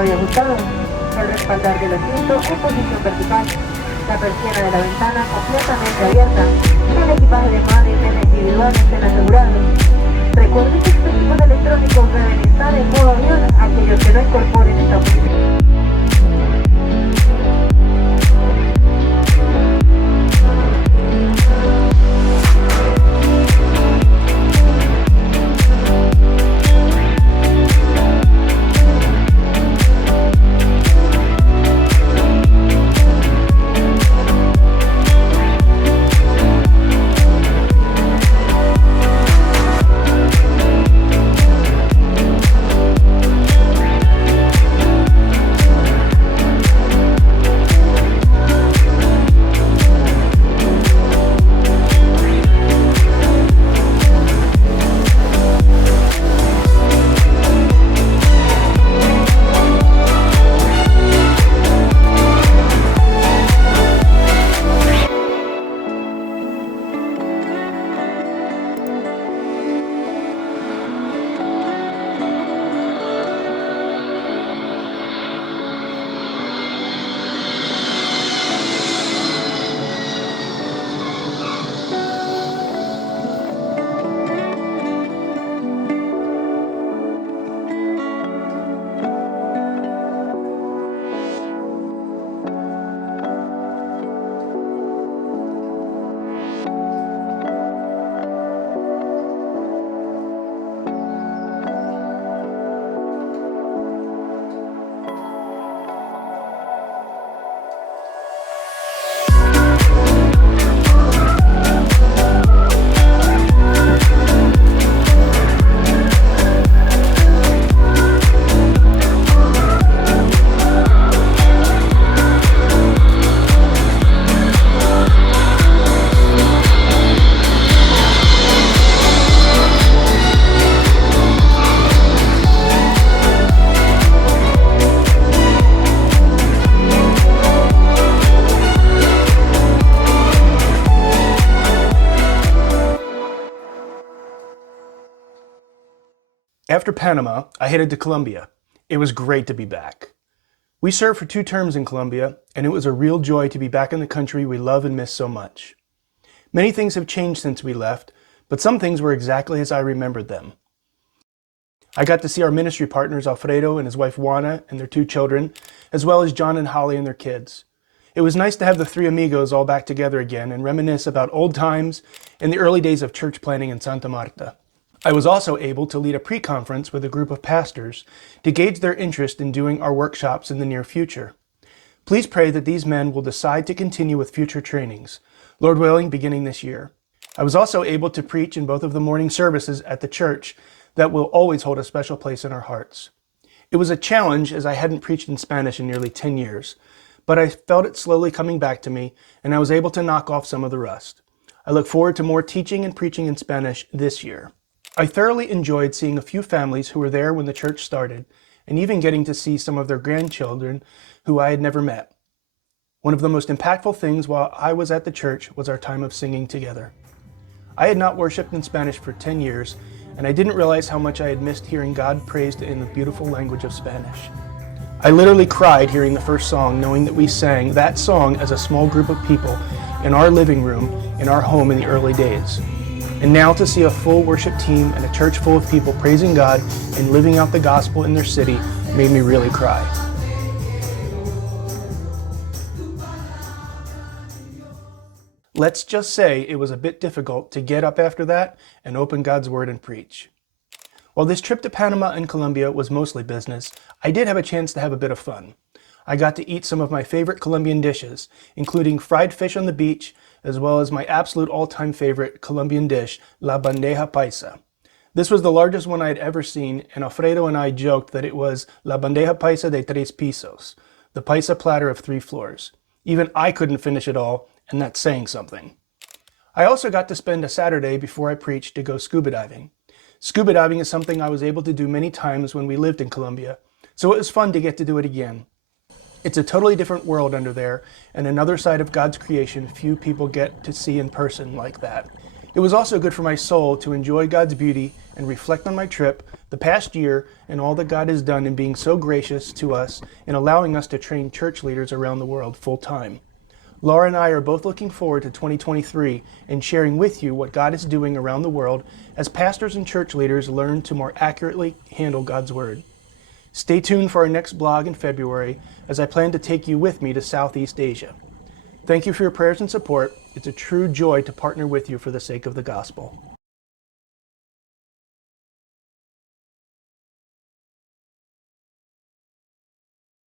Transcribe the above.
cabello ajustado, el respaldar del asiento en posición vertical, la persiana de la ventana completamente abierta, y el equipaje de mano y pene individual estén asegurados. Recuerden que estos equipos electrónicos deben estar en modo avión aquellos que no incorporen esta función. After Panama, I headed to Colombia. It was great to be back. We served for 2 terms in Colombia, and it was a real joy to be back in the country we love and miss so much. Many things have changed since we left, but some things were exactly as I remembered them. I got to see our ministry partners Alfredo and his wife Juana and their 2 children, as well as John and Holly and their kids. It was nice to have the 3 amigos all back together again and reminisce about old times and the early days of church planting in Santa Marta. I was also able to lead a pre-conference with a group of pastors to gauge their interest in doing our workshops in the near future. Please pray that these men will decide to continue with future trainings, Lord willing, beginning this year. I was also able to preach in both of the morning services at the church that will always hold a special place in our hearts. It was a challenge as I hadn't preached in Spanish in nearly 10 years, but I felt it slowly coming back to me and I was able to knock off some of the rust. I look forward to more teaching and preaching in Spanish this year. I thoroughly enjoyed seeing a few families who were there when the church started, and even getting to see some of their grandchildren who I had never met. One of the most impactful things while I was at the church was our time of singing together. I had not worshiped in Spanish for 10 years, and I didn't realize how much I had missed hearing God praised in the beautiful language of Spanish. I literally cried hearing the first song, knowing that we sang that song as a small group of people in our living room in our home in the early days. And now to see a full worship team and a church full of people praising God and living out the gospel in their city made me really cry. Let's just say it was a bit difficult to get up after that and open God's Word and preach. While this trip to Panama and Colombia was mostly business, I did have a chance to have a bit of fun. I got to eat some of my favorite Colombian dishes, including fried fish on the beach, as well as my absolute all-time favorite Colombian dish, la bandeja paisa. This was the largest one I had ever seen, and Alfredo and I joked that it was la bandeja paisa de 3 pisos, the paisa platter of 3 floors. Even I couldn't finish it all, and that's saying something. I also got to spend a Saturday before I preached to go scuba diving. Scuba diving is something I was able to do many times when we lived in Colombia, so it was fun to get to do it again. It's a totally different world under there, and another side of God's creation few people get to see in person like that. It was also good for my soul to enjoy God's beauty and reflect on my trip, the past year, and all that God has done in being so gracious to us and allowing us to train church leaders around the world full time. Laura and I are both looking forward to 2023 and sharing with you what God is doing around the world as pastors and church leaders learn to more accurately handle God's Word. Stay tuned for our next blog in February as I plan to take you with me to Southeast Asia. Thank you for your prayers and support. It's a true joy to partner with you for the sake of the gospel.